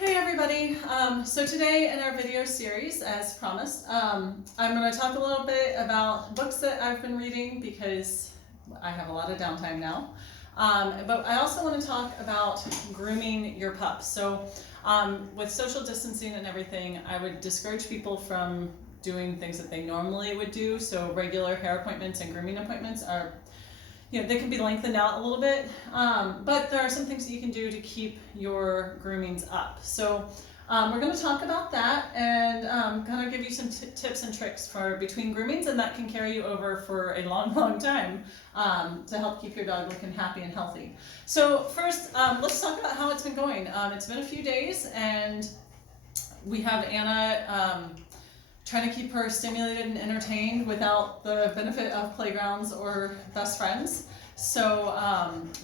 Hey everybody, so today in our video series, as promised, I'm going to talk a little bit about books that I've been reading because I have a lot of downtime now, but I also want to talk about grooming your pups. So with social distancing and everything, I would discourage people from doing things that they normally would do. So regular hair appointments and grooming appointments are, they can be lengthened out a little bit, but there are some things that you can do to keep your groomings up. So we're going to talk about that and kind of give you some tips and tricks for between groomings, and that can carry you over for a long time to help keep your dog looking happy and healthy. So first, let's talk about how it's been going. It's been a few days, and we have Anna trying to keep her stimulated and entertained without the benefit of playgrounds or best friends. So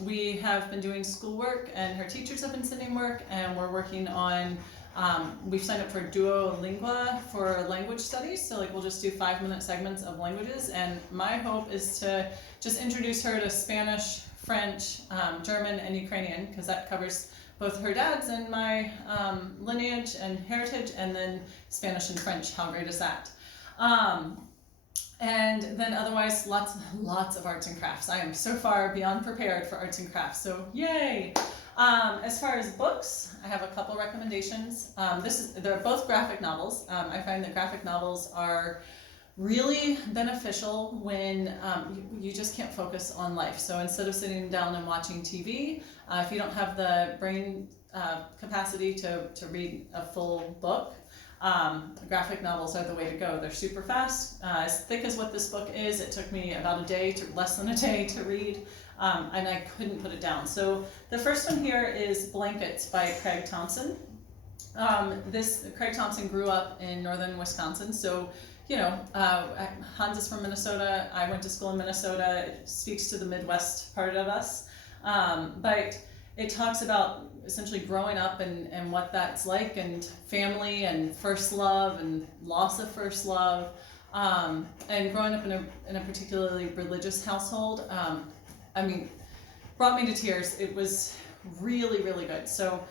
we have been doing schoolwork, and her teachers have been sending work, and we're working on, we've signed up for Duolingo for language studies. So like we'll just do 5-minute segments of languages, and my hope is to just introduce her to Spanish, French, German, and Ukrainian, because that covers both her dad's and my lineage and heritage, and then Spanish and French. How great is that? And then otherwise, lots of arts and crafts. I am so far beyond prepared for arts and crafts, so yay! As far as books, I have a couple recommendations. They're both graphic novels. I find that graphic novels are really beneficial when you just can't focus on life. So instead of sitting down and watching TV, if you don't have the brain capacity to read a full book, graphic novels are the way to go. They're super fast, as thick as what this book is. It took me about less than a day to read, and I couldn't put it down. So the first one here is Blankets by Craig Thompson. Craig Thompson grew up in northern Wisconsin, so Hans is from Minnesota. I went to school in Minnesota. It speaks to the Midwest part of us. But it talks about essentially growing up and what that's like, and family and first love and loss of first love, and growing up in a particularly religious household. Brought me to tears. It was really good. So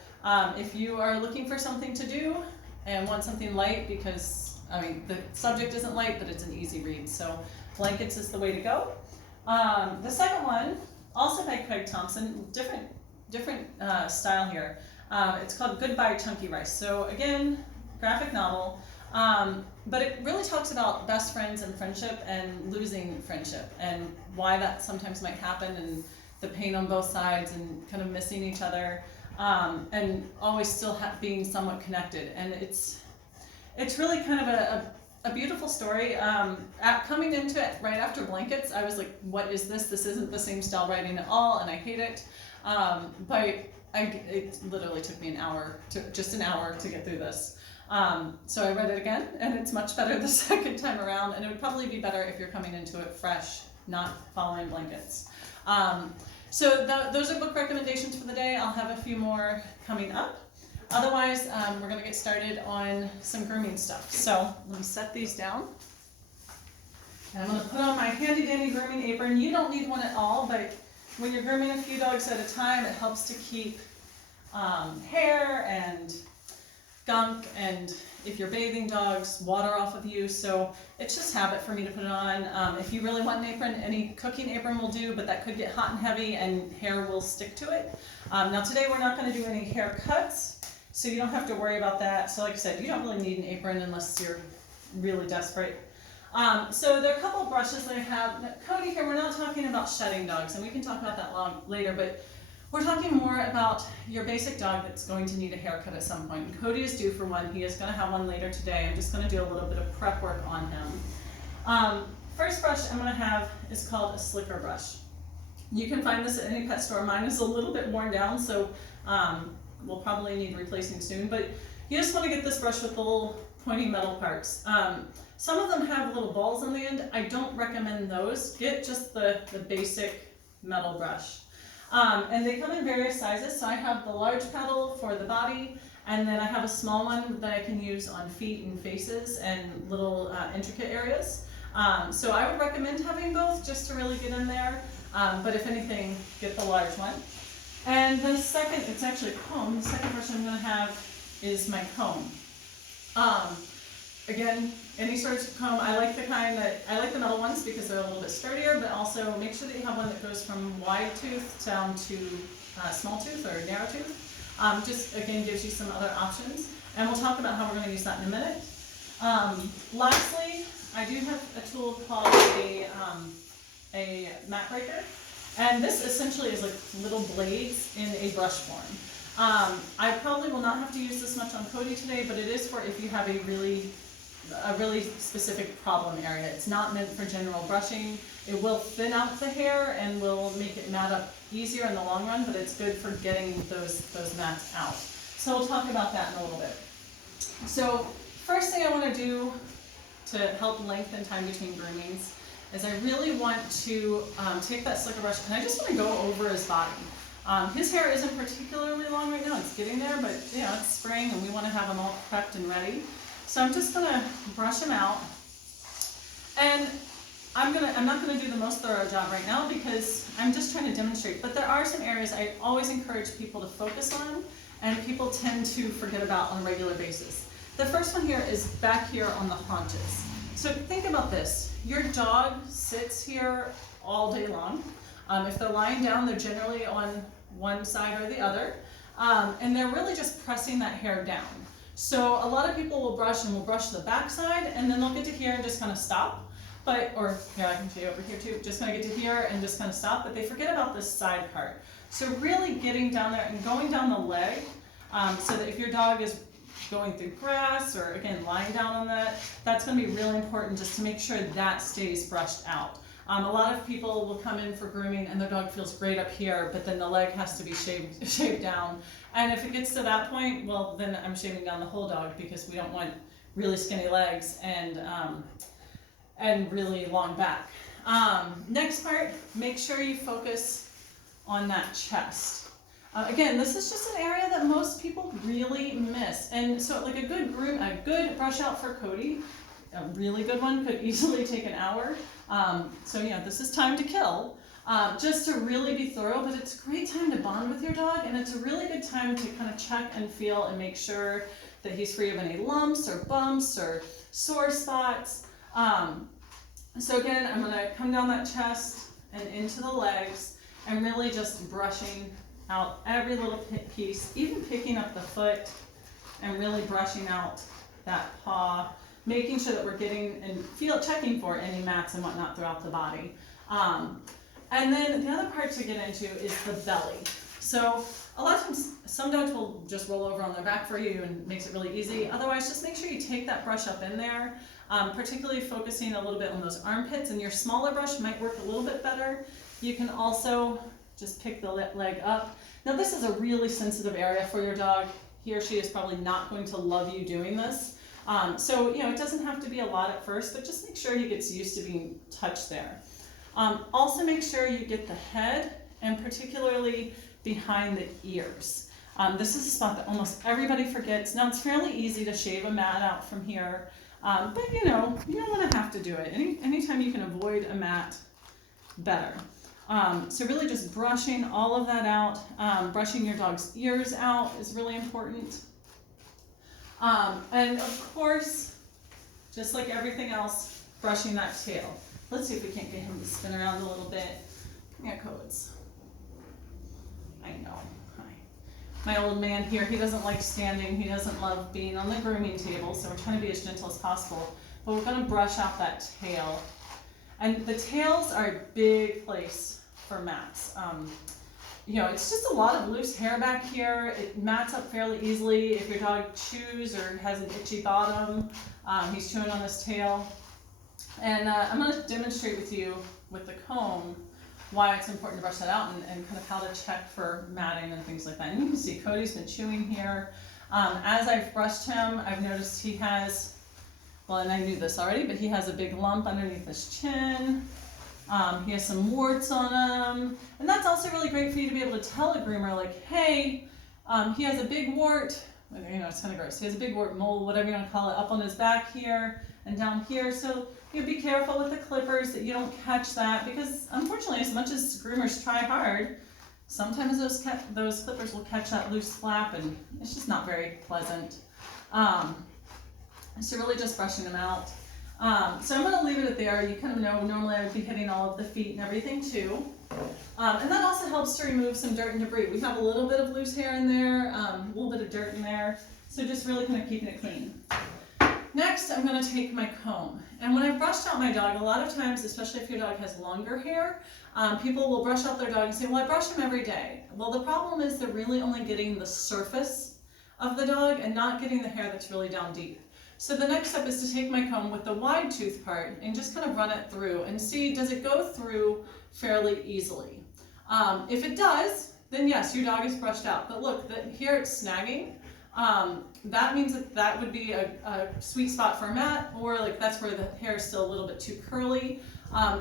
if you are looking for something to do and want something light, because the subject isn't light, but it's an easy read. So Blankets is the way to go. The second one, also by Craig Thompson, different style here. It's called Goodbye Chunky Rice. So again, graphic novel, but it really talks about best friends and friendship and losing friendship and why that sometimes might happen, and the pain on both sides and kind of missing each other, and always still being somewhat connected. And it's really kind of a beautiful story. Coming into it right after Blankets, I was like, what is this? This isn't the same style writing at all, and I hate it. But it literally took me an hour to get through this. So I read it again, and it's much better the second time around, and it would probably be better if you're coming into it fresh, not following Blankets. So those are book recommendations for the day. I'll have a few more coming up. Otherwise, we're going to get started on some grooming stuff. So let me set these down. And I'm going to put on my handy dandy grooming apron. You don't need one at all, but when you're grooming a few dogs at a time, it helps to keep hair and gunk, and if you're bathing dogs, water off of you. So it's just habit for me to put it on. If you really want an apron, any cooking apron will do, but that could get hot and heavy and hair will stick to it. Now today we're not going to do any haircuts, so you don't have to worry about that. So like I said, you don't really need an apron unless you're really desperate. So there are a couple of brushes that I have. Now, Cody here, we're not talking about shedding dogs, and we can talk about that later, but we're talking more about your basic dog that's going to need a haircut at some point. And Cody is due for one. He is going to have one later today. I'm just going to do a little bit of prep work on him. First brush I'm going to have is called a slicker brush. You can find this at any pet store. Mine is a little bit worn down, so we'll probably need replacing soon, but you just want to get this brush with the little pointy metal parts. Some of them have little balls on the end. I don't recommend those. Get just the basic metal brush. And they come in various sizes. So I have the large paddle for the body, and then I have a small one that I can use on feet and faces and little intricate areas. So I would recommend having both just to really get in there. But if anything, get the large one. And the second, it's actually at home, the second brush I'm going to have is my comb. Again, any sort of comb, I like the metal ones because they're a little bit sturdier, but also make sure that you have one that goes from wide tooth down to small tooth or narrow tooth. Just again gives you some other options, and we'll talk about how we're going to use that in a minute. Lastly, I do have a tool called a mat breaker, and this essentially is like little blades in a brush form. I probably will not have to use this much on Cody today, but it is for if you have a really specific problem area. It's not meant for general brushing. It will thin out the hair and will make it mat up easier in the long run, but it's good for getting those mats out. So we'll talk about that in a little bit. So first thing I want to do to help lengthen time between groomings is I really want to take that slicker brush and I just want to go over his body. His hair isn't particularly long right now, it's getting there, but you know, it's spring and we want to have him all prepped and ready. So I'm just gonna brush him out, and I'm not gonna do the most thorough job right now because I'm just trying to demonstrate, but there are some areas I always encourage people to focus on and people tend to forget about on a regular basis. The first one here is back here on the haunches. So think about this, your dog sits here all day long. If they're lying down, they're generally on one side or the other, and they're really just pressing that hair down. So a lot of people will brush and will brush the back side, and then they'll get to here and just kind of stop. Or here, I can show you over here too, just kind of get to here and just kind of stop, but they forget about this side part. So really getting down there and going down the leg, so that if your dog is going through grass or again lying down on that, that's going to be really important just to make sure that stays brushed out. A lot of people will come in for grooming and their dog feels great up here, but then the leg has to be shaved down. And if it gets to that point, well, then I'm shaving down the whole dog because we don't want really skinny legs and really long back. Next part, make sure you focus on that chest. Again, this is just an area that most people really miss. And so like a good brush out for Cody, a really good one could easily take an hour. So yeah, this is time to kill, just to really be thorough, but it's a great time to bond with your dog, and it's a really good time to kind of check and feel and make sure that he's free of any lumps or bumps or sore spots. So again, I'm gonna come down that chest and into the legs and really just brushing out every little piece, even picking up the foot and really brushing out that paw, making sure that we're getting and checking for any mats and whatnot throughout the body. And then the other part to get into is the belly. So a lot of times some dogs will just roll over on their back for you and makes it really easy. Otherwise, just make sure you take that brush up in there, particularly focusing a little bit on those armpits, and your smaller brush might work a little bit better. You can also just pick the leg up. Now this is a really sensitive area for your dog. He or she is probably not going to love you doing this. So, you know, it doesn't have to be a lot at first, but just make sure he gets used to being touched there. Also make sure you get the head and particularly behind the ears. This is a spot that almost everybody forgets. Now it's fairly easy to shave a mat out from here, but you know, you don't want to have to do it. Anytime you can avoid a mat, better. So really just brushing all of that out, brushing your dog's ears out is really important. And of course, just like everything else, brushing that tail. Let's see if we can't get him to spin around a little bit. Come here, Codes. I know. Hi. My old man here, he doesn't like standing. He doesn't love being on the grooming table, so we're trying to be as gentle as possible. But we're going to brush out that tail. And the tails are a big place for mats. You know, it's just a lot of loose hair back here. It mats up fairly easily. If your dog chews or has an itchy bottom, he's chewing on his tail. And I'm going to demonstrate with you with the comb why it's important to brush that out and kind of how to check for matting and things like that. And you can see Cody's been chewing here. As I've brushed him, I've noticed he has, well, and I knew this already, but he has a big lump underneath his chin. He has some warts on him, and that's also really great for you to be able to tell a groomer, like, hey, he has a big wart, you know, it's kind of gross, he has a big wart, mole, whatever you want to call it, up on his back here and down here, so you be careful with the clippers that you don't catch that, because unfortunately, as much as groomers try hard, Sometimes those clippers will catch that loose flap, and it's just not very pleasant. So really just brushing them out. So I'm going to leave it at there. You kind of know normally I would be hitting all of the feet and everything too. And that also helps to remove some dirt and debris. We have a little bit of loose hair in there, a little bit of dirt in there. So just really kind of keeping it clean. Next, I'm going to take my comb. And when I've brushed out my dog, a lot of times, especially if your dog has longer hair, people will brush out their dog and say, well, I brush him every day. Well, the problem is they're really only getting the surface of the dog and not getting the hair that's really down deep. So the next step is to take my comb with the wide tooth part and just kind of run it through and see, does it go through fairly easily? If it does, then yes, your dog is brushed out. But look, here it's snagging. That means that would be a sweet spot for a mat, or like that's where the hair is still a little bit too curly.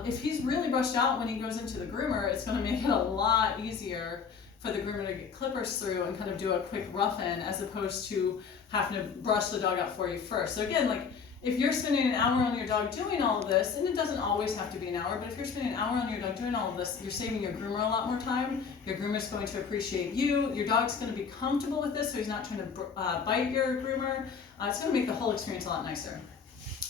If he's really brushed out when he goes into the groomer, it's going to make it a lot easier for the groomer to get clippers through and kind of do a quick rough in, as opposed to having to brush the dog out for you first. So again, like if you're spending an hour on your dog doing all of this, and it doesn't always have to be an hour, but if you're spending an hour on your dog doing all of this, you're saving your groomer a lot more time. Your groomer's going to appreciate you. Your dog's going to be comfortable with this, so he's not trying to bite your groomer. It's going to make the whole experience a lot nicer.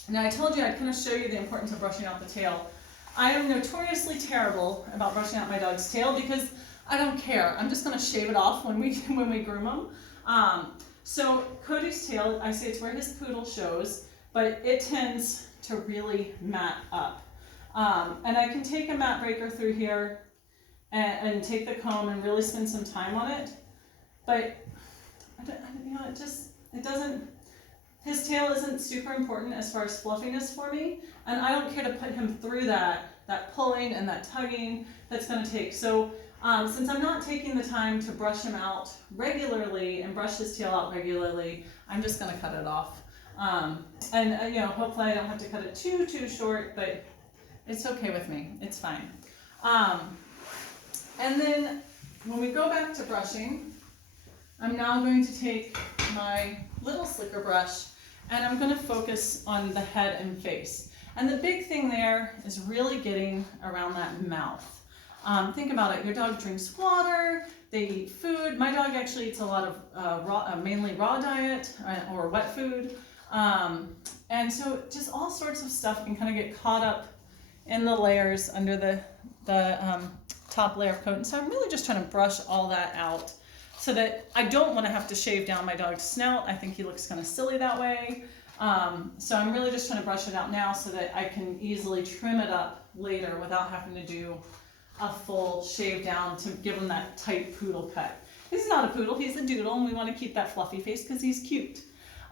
Now I told you I'd kind of show you the importance of brushing out the tail. I am notoriously terrible about brushing out my dog's tail because I don't care. I'm just going to shave it off when we groom him. So Cody's tail, I say it's where his poodle shows, but it tends to really mat up. And I can take a mat breaker through here and take the comb and really spend some time on it. But it doesn't, his tail isn't super important as far as fluffiness for me. And I don't care to put him through that pulling and that tugging that's gonna take. So since I'm not taking the time to brush him out regularly and brush his tail out regularly, I'm just gonna cut it off. Hopefully I don't have to cut it too short, but it's okay with me. It's fine. And then when we go back to brushing, I'm now going to take my little slicker brush and I'm going to focus on the head and face. And the big thing there is really getting around that mouth. Think about it. Your dog drinks water, they eat food. My dog actually eats a lot of mainly raw diet or wet food. And so just all sorts of stuff can kind of get caught up in the layers under the top layer of coat. And so I'm really just trying to brush all that out so that I don't want to have to shave down my dog's snout. I think he looks kind of silly that way. So I'm really just trying to brush it out now so that I can easily trim it up later without having to do a full shave down to give him that tight poodle cut. He's not a poodle, he's a doodle, and we want to keep that fluffy face because he's cute.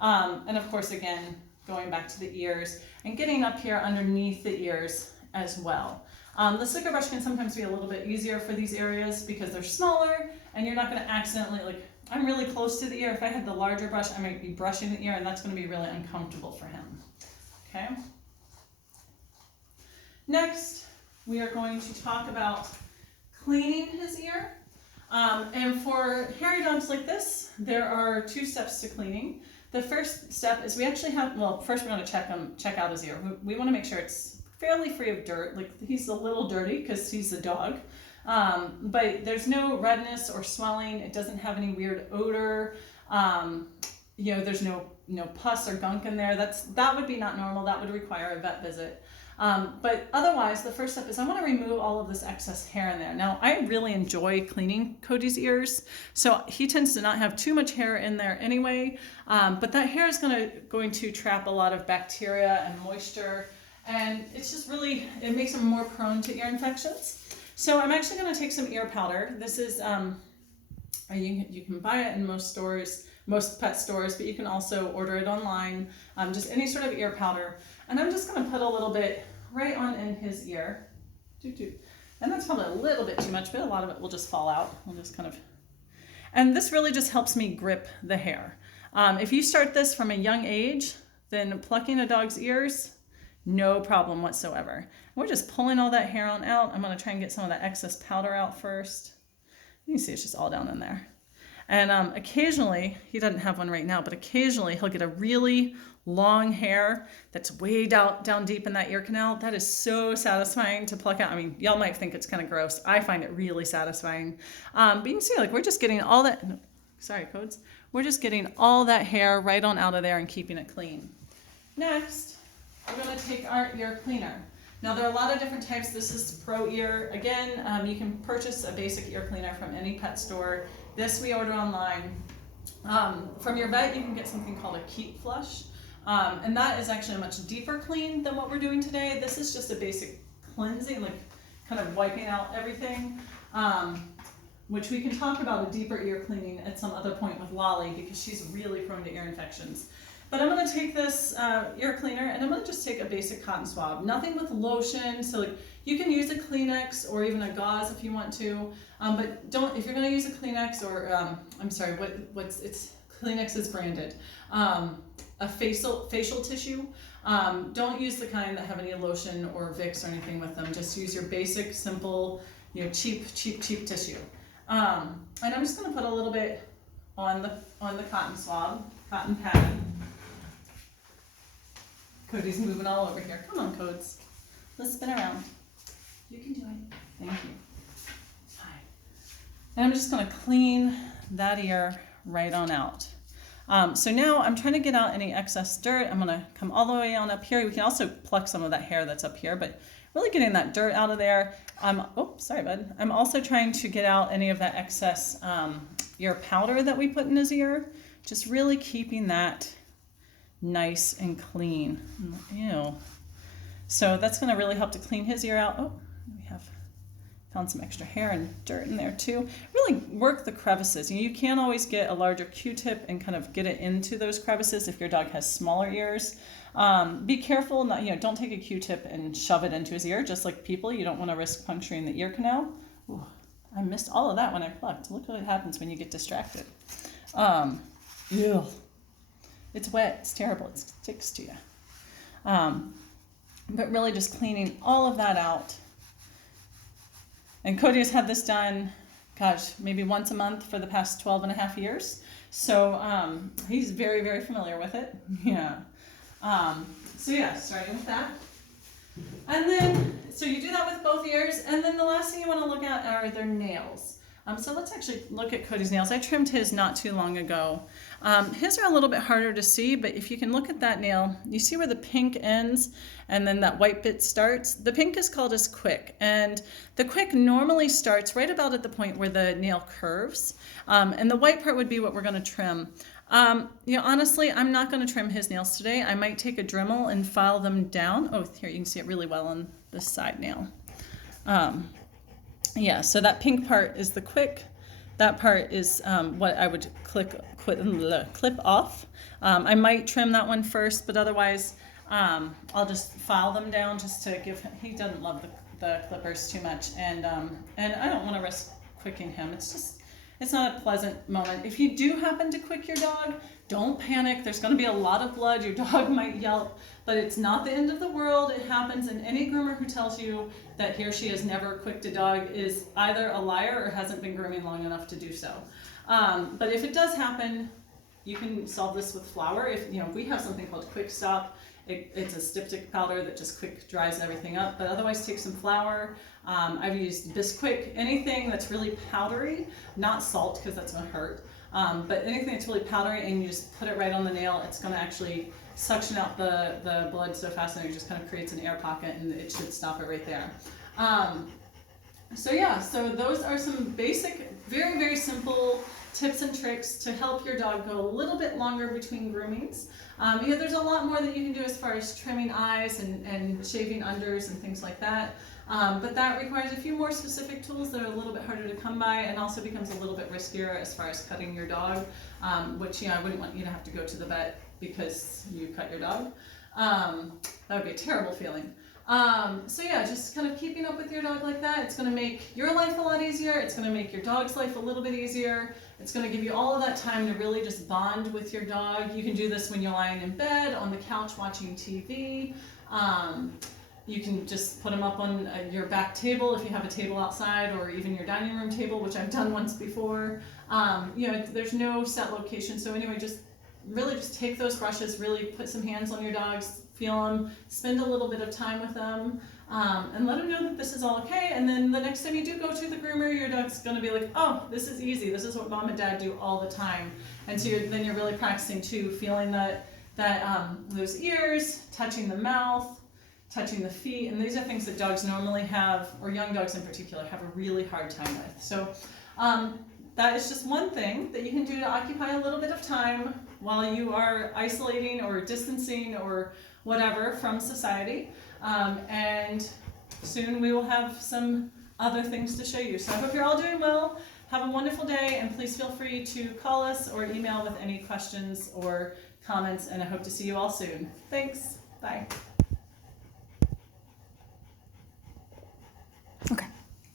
And of course, again, going back to the ears and getting up here underneath the ears as well. The slicker brush can sometimes be a little bit easier for these areas because they're smaller and you're not going to accidentally, like, I'm really close to the ear. If I had the larger brush, I might be brushing the ear and that's going to be really uncomfortable for him. Okay. Next, we are going to talk about cleaning his ear. And for hairy dogs like this, there are 2 steps to cleaning. The first step is we actually have, well, first we're going to check out his ear. We want to make sure it's fairly free of dirt. Like, he's a little dirty because he's a dog. But there's no redness or swelling. It doesn't have any weird odor. There's no pus or gunk in there. That would be not normal. That would require a vet visit. But otherwise, the first step is I want to remove all of this excess hair in there. Now, I really enjoy cleaning Cody's ears, so he tends to not have too much hair in there anyway, but that hair is going to trap a lot of bacteria and moisture, and it's just really, it makes him more prone to ear infections. So I'm actually going to take some ear powder. This is, you can buy it in most stores, most pet stores, but you can also order it online, just any sort of ear powder. And I'm just going to put a little bit right on in his ear. And that's probably a little bit too much, but a lot of it will just fall out. We'll just kind of, and this really just helps me grip the hair. If you start this from a young age, then plucking a dog's ears, no problem whatsoever. We're just pulling all that hair out. I'm going to try and get some of that excess powder out first. You can see it's just all down in there. And occasionally, he doesn't have one right now, but occasionally he'll get a really long hair that's way down deep in that ear canal. That is so satisfying to pluck out. I mean, y'all might think it's kind of gross. I find it really satisfying. But you can see, like, we're just getting all that, sorry, Codes. We're just getting all that hair right on out of there and keeping it clean. Next, we're gonna take our ear cleaner. Now there are a lot of different types. This is Pro Ear. Again, you can purchase a basic ear cleaner from any pet store. This we order online. From your vet, you can get something called a keep flush. And that is actually a much deeper clean than what we're doing today. This is just a basic cleansing, like kind of wiping out everything, which we can talk about a deeper ear cleaning at some other point with Lolly because she's really prone to ear infections. But I'm gonna take this ear cleaner and I'm gonna just take a basic cotton swab. Nothing with lotion, so like you can use a Kleenex or even a gauze if you want to, but don't, if you're gonna use a Kleenex or, I'm sorry, Kleenex is branded. A facial tissue, don't use the kind that have any lotion or Vicks or anything with them. Just use your basic, simple, cheap tissue. And I'm just gonna put a little bit on the cotton swab, cotton pad. Cody's moving all over here. Come on, Codes. Let's spin around. You can do it. Thank you. Hi. And I'm just gonna clean that ear right on out. So now I'm trying to get out any excess dirt. I'm gonna come all the way on up here. We can also pluck some of that hair that's up here, but really getting that dirt out of there. Oh, sorry, bud. I'm also trying to get out any of that excess ear powder that we put in his ear. Just really keeping that nice and clean. Ew. So that's gonna really help to clean his ear out. Oh, we have found some extra hair and dirt in there too. Really work the crevices. You can't always get a larger Q-tip and kind of get it into those crevices if your dog has smaller ears. Be careful, not, don't take a Q-tip and shove it into his ear, just like people. You don't want to risk puncturing the ear canal. Ooh, I missed all of that when I plucked. Look what happens when you get distracted. Ew. It's wet, it's terrible, it sticks to you. But really just cleaning all of that out. And Cody has had this done, gosh, maybe once a month for the past 12 and a half years. So he's very, very familiar with it. Yeah. So yeah, starting with that. And then, so you do that with both ears. And then the last thing you want to look at are their nails. So let's actually look at Cody's nails. I trimmed his not too long ago. His are a little bit harder to see, but if you can look at that nail, you see where the pink ends and then that white bit starts? The pink is called as quick, and the quick normally starts right about at the point where the nail curves, and the white part would be what we're going to trim. Honestly, I'm not going to trim his nails today. I might take a Dremel and file them down. Oh, here you can see it really well on this side nail. Yeah, so that pink part is the quick. That part is what I would clip off. I might trim that one first, but otherwise I'll just file them down just to give him, he doesn't love the clippers too much, and I don't want to risk quicking him. It's not a pleasant moment. If you do happen to quick your dog, don't panic. There's going to be a lot of blood. Your dog might yelp, but it's not the end of the world. It happens, and any groomer who tells you that he or she has never quicked a dog is either a liar or hasn't been grooming long enough to do so. But if it does happen, you can solve this with flour. If we have something called Quick Stop. It's a styptic powder that just quick dries everything up, but otherwise take some flour. I've used Bisquick, anything that's really powdery, not salt because that's going to hurt, but anything that's really powdery and you just put it right on the nail, it's going to actually suction out the blood so fast and it just kind of creates an air pocket and it should stop it right there. So those are some basic, very, very simple tips and tricks to help your dog go a little bit longer between groomings. There's a lot more that you can do as far as trimming eyes and shaving unders and things like that. But that requires a few more specific tools that are a little bit harder to come by and also becomes a little bit riskier as far as cutting your dog, which I wouldn't want you to have to go to the vet because you cut your dog. That would be a terrible feeling. Just kind of keeping up with your dog like that, it's going to make your life a lot easier. It's going to make your dog's life a little bit easier. It's going to give you all of that time to really just bond with your dog. You can do this when you're lying in bed, on the couch watching TV. You can just put them up on your back table if you have a table outside, or even your dining room table, which I've done once before. There's no set location. So anyway, just take those brushes, really put some hands on your dogs, feel them, spend a little bit of time with them, and let them know that this is all okay. And then the next time you do go to the groomer, your dog's going to be like, oh, this is easy. This is what mom and dad do all the time. And so then you're really practicing too, feeling that those ears, touching the mouth, touching the feet. And these are things that dogs normally have, or young dogs in particular, have a really hard time with. So that is just one thing that you can do to occupy a little bit of time while you are isolating or distancing or whatever from society. And soon we will have some other things to show you. So I hope you're all doing well. Have a wonderful day, and please feel free to call us or email with any questions or comments, and I hope to see you all soon. Thanks. Bye.